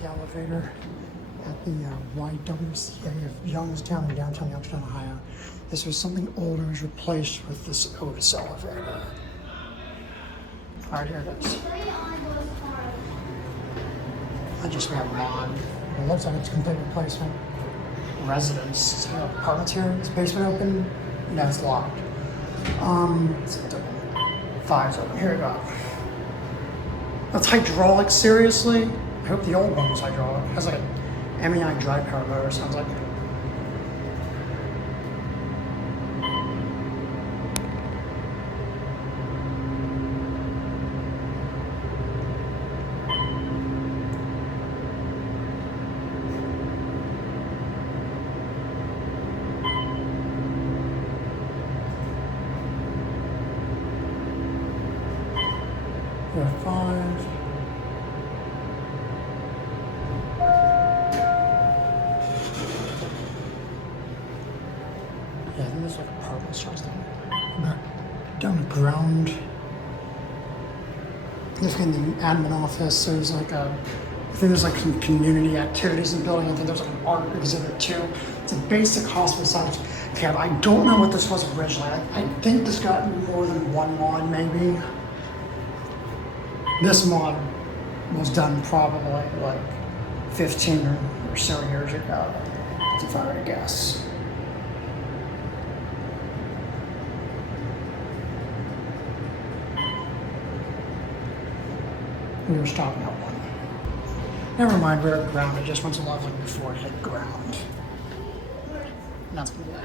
the elevator at the YWCA of Youngstown in downtown Youngstown, Ohio. This was something older, was replaced with this Otis elevator. All right, here it is. I just got mod. It looks like it's a complete replacement. Residence, apartments here. Is the basement open? No, it's locked. Let's see what's open. 5's open. Here we go. That's hydraulic, seriously? I hope the old one was hydraulic. It has like a MEI dry power motor, sounds like. We have 5. Yeah, I think there's like apartments or something. Down the ground. There's in the admin office. There's like I think there's like some community activities in the building. I think there's like an art exhibit too. It's a basic hospital size cab. I don't know what this was originally. I think this got more than one mod maybe. This mod was done probably like 15 or so years ago, if I were to guess. We were stopping at 1. Never mind, we were at ground. It just went to level before it hit ground. And that's gonna be it.